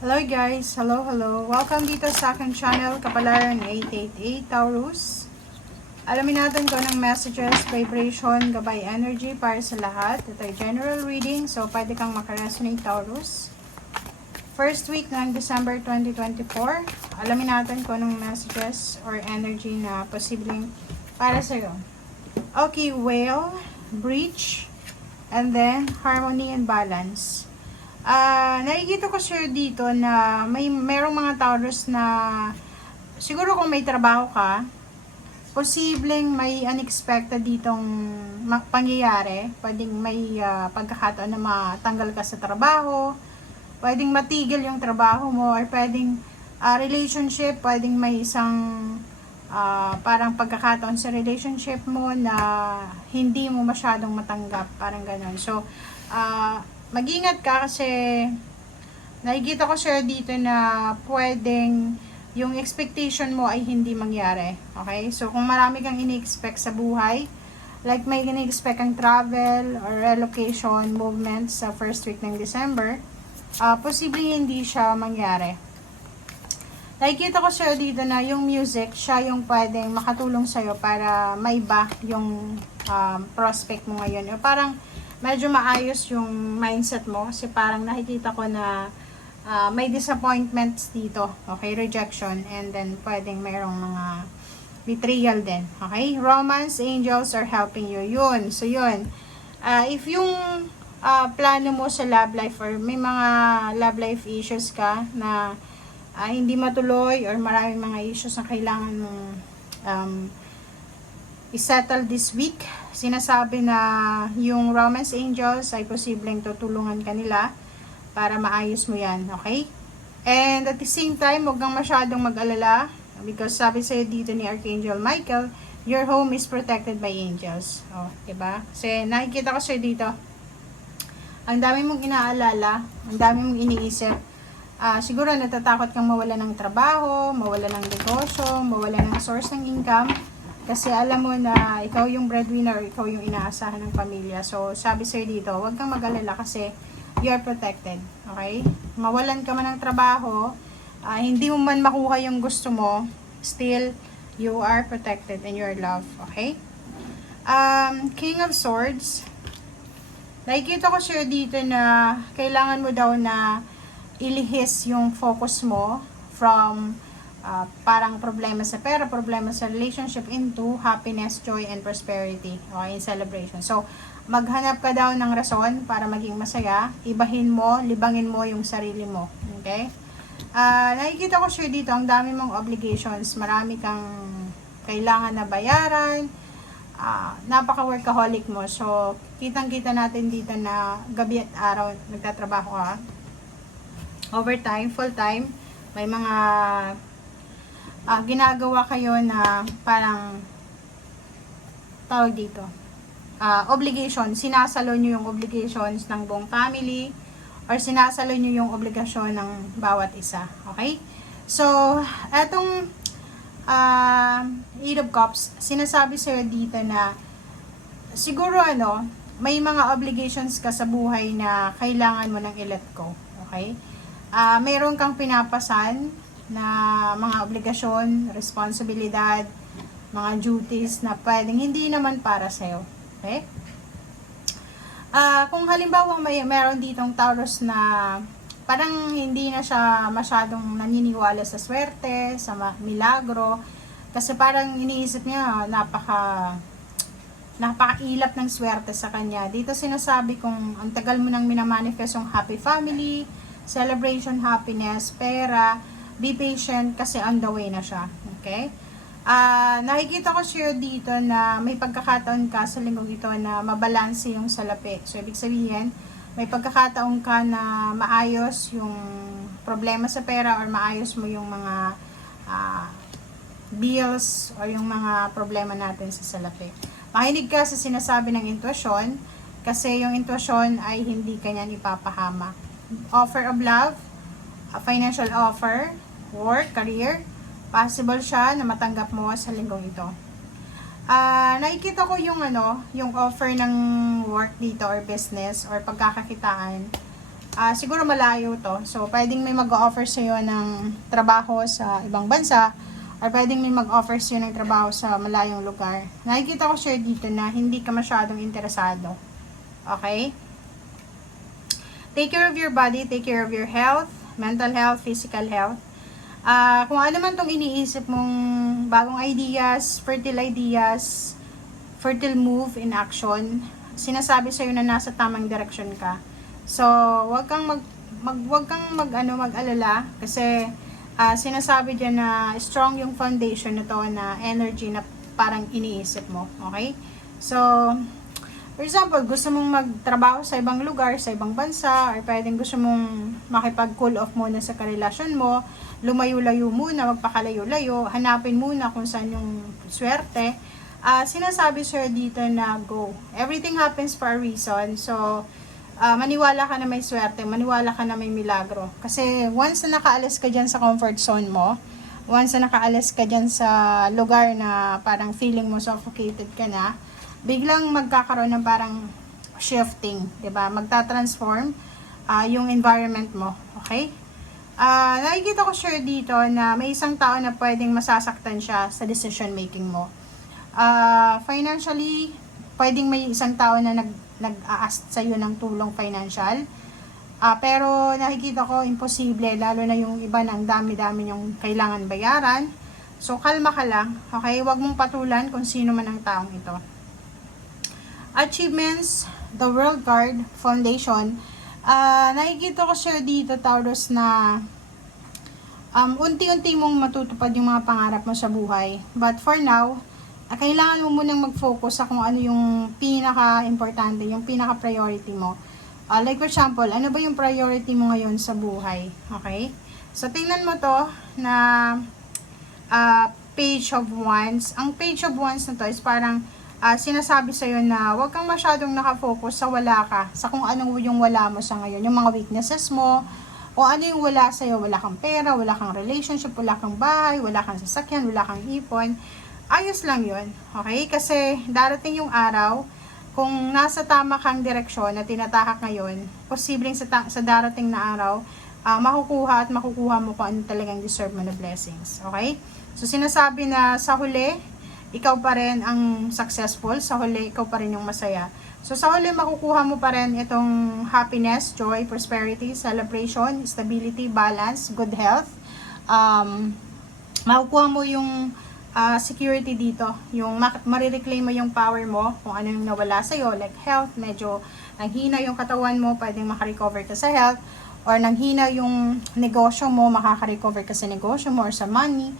Hello guys, hello. Welcome dito sa aking channel, Kapalaran 888 Taurus. Alamin natin kung anong messages, vibration, gabay energy para sa lahat. Ito ay general reading, so pwede kang makaresonate Taurus. First week ng December 2024. Alamin natin kung anong messages or energy na posibleng para sa iyo. Okay, whale, breach, and then harmony and balance. Nakikita ko sir dito na merong mga Taurus na siguro kung may trabaho ka, posibleng may unexpected ditong pangyayari. Pwedeng may pagkakataon na matanggal ka sa trabaho, pwedeng matigil yung trabaho mo, or pwedeng relationship, pwedeng may isang parang pagkakataon sa relationship mo na hindi mo masyadong matanggap, parang ganon. So, mag-ingat ka kasi nakikita ko sir dito na pwedeng yung expectation mo ay hindi mangyari. Okay? So, kung marami kang ini-expect sa buhay, like may ini-expect kang travel or relocation movements sa first week ng December, posibleng hindi siya mangyari. Nakikita ko sir dito na yung music, siya yung pwedeng makatulong sa'yo para maiba yung prospect mo ngayon. O parang medyo maayos yung mindset mo kasi parang nakikita ko na may disappointments dito, okay, rejection, and then pwedeng mayroong mga betrayal din, okay. Romance, angels are helping you, yun. So yun, if yung plano mo sa love life or may mga love life issues ka na hindi matuloy or maraming mga issues na kailangan mong isettle this week, sinasabi na yung romance angels ay posibleng tutulungan kanila para maayos mo yan, okay? And at the same time, huwag kang masyadong mag-alala because sabi sa'yo dito ni Archangel Michael, your home is protected by angels. O, diba? Kasi nakikita ko sa'yo dito, ang dami mong inaalala, ang dami mong iniisip. Siguro natatakot kang mawala ng trabaho, mawala ng negosyo, mawala ng source ng income. Kasi alam mo na ikaw yung breadwinner, ikaw yung inaasahan ng pamilya. So, sabi sa'yo dito, huwag kang mag-alala kasi you are protected. Okay? Mawalan ka man ng trabaho, hindi mo man makuha yung gusto mo, still, you are protected in your love. Okay? King of Swords. Nakikita ko sa'yo dito na kailangan mo daw na ilihis yung focus mo from parang problema sa pera, problema sa relationship into happiness, joy, and prosperity, okay, in celebration. So, maghanap ka daw ng rason para maging masaya, ibahin mo, libangin mo yung sarili mo, okay? Nakikita ko sure dito, ang dami mong obligations, marami kang kailangan na bayaran, napaka-workaholic mo. So, kitang-kita natin dito na gabi at araw nagtatrabaho ka, overtime, full-time, may mga ginagawa kayo na parang tawag dito obligation, sinasalo nyo yung obligations ng buong family or sinasalo nyo yung obligasyon ng bawat isa, okay? So, etong Eight of Cups, sinasabi sa'yo dito na siguro may mga obligations ka sa buhay na kailangan mo nang i-let go, okay? Mayroon kang pinapasan na mga obligasyon, responsibilidad, mga duties na pwedeng hindi naman para sa'yo. Okay? Kung halimbawa meron ditong Taurus na parang hindi na siya masyadong naniniwala sa swerte, sa milagro, kasi parang iniisip niya napakailap ng swerte sa kanya. Dito sinasabi kung ang tagal mo nang minamanifest yung happy family, celebration, happiness, pera, be patient kasi on the way na siya. Okay? Nakikita ko sure dito na may pagkakataon ka sa linggong ito na mabalanse yung salapi. So, ibig sabihin, may pagkakataon ka na maayos yung problema sa pera or maayos mo yung mga bills o yung mga problema natin sa salapi. Makinig ka sa sinasabi ng intuition kasi yung intuition ay hindi kanyan ipapahamak. Offer of love, a financial offer, work, career, possible siya na matanggap mo sa linggong ito. Nakikita ko yung offer ng work dito or business or pagkakakitaan siguro malayo to. So, pwedeng may mag-offer sa'yo ng trabaho sa ibang bansa, or pwedeng may mag-offer sa'yo ng trabaho sa malayong lugar. Nakikita ko sure dito na hindi ka masyadong interesado. Okay? Take care of your body, take care of your health, mental health, physical health. Kung ano man tong iniisip mong bagong ideas, fertile move in action, sinasabi sa'yo na nasa tamang direksyon ka. So, wag kang mag-alala kasi sinasabi diyan na strong yung foundation nito na energy na parang iniisip mo, okay? So, for example, gusto mong magtrabaho sa ibang lugar, sa ibang bansa, or pwedeng gusto mong makipag-cool off muna sa karelasyon mo, lumayo-layo muna, magpakalayo-layo, hanapin muna kung saan yung swerte. Sinasabi sir dito na go. Everything happens for a reason. So, maniwala ka na may swerte, maniwala ka na may milagro. Kasi once na nakaalis ka dyan sa comfort zone mo, once na nakaalis ka dyan sa lugar na parang feeling mo suffocated ka na, biglang magkakaroon ng parang shifting, 'di ba? Magta-transform yung environment mo, okay? Nakikita ko sure dito na may isang tao na pwedeng masasaktan siya sa decision making mo. Financially, pwedeng may isang tao na nag-a-ask sa iyo ng tulong financial. Pero nakikita ko imposible, lalo na yung iba na ang dami-dami yung kailangan bayaran. So kalma ka lang, okay? Huwag mong patulan kung sino man ang taong ito. Achievements, the World Guard Foundation. Nakikita ko sure dito, Taurus, na unti-unti mong matutupad yung mga pangarap mo sa buhay. But for now, kailangan mo munang mag-focus sa kung ano yung pinaka-importante, yung pinaka-priority mo. Like for example, ano ba yung priority mo ngayon sa buhay? Okay? So, tingnan mo to na page of wands. Ang page of wands na to is parang sinasabi sa'yo na huwag kang masyadong nakafocus sa wala ka, sa kung ano yung wala mo sa ngayon, yung mga weaknesses mo, o ano yung wala sa'yo, wala kang pera, wala kang relationship, wala kang bahay, wala kang sasakyan, wala kang ipon. Ayos lang yun, okay? Kasi darating yung araw, kung nasa tama kang direksyon na tinatahak ngayon, posibleng sa darating na araw, makukuha mo kung ano talagang deserve mo na blessings, okay? So, sinasabi na sa huli, ikaw pa rin ang successful, sa huli, ikaw pa rin yung masaya. So, sa huli, makukuha mo pa rin itong happiness, joy, prosperity, celebration, stability, balance, good health. Makukuha mo yung security dito, yung marireclaim mo yung power mo, kung ano yung nawala sa'yo, like health, medyo nanghina yung katawan mo, pwedeng makarecover ka sa health, or nanghina yung negosyo mo, makaka-recover ka sa negosyo mo or sa money.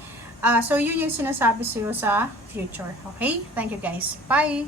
So, yun yung sinasabi sa'yo sa future. Okay? Thank you guys. Bye!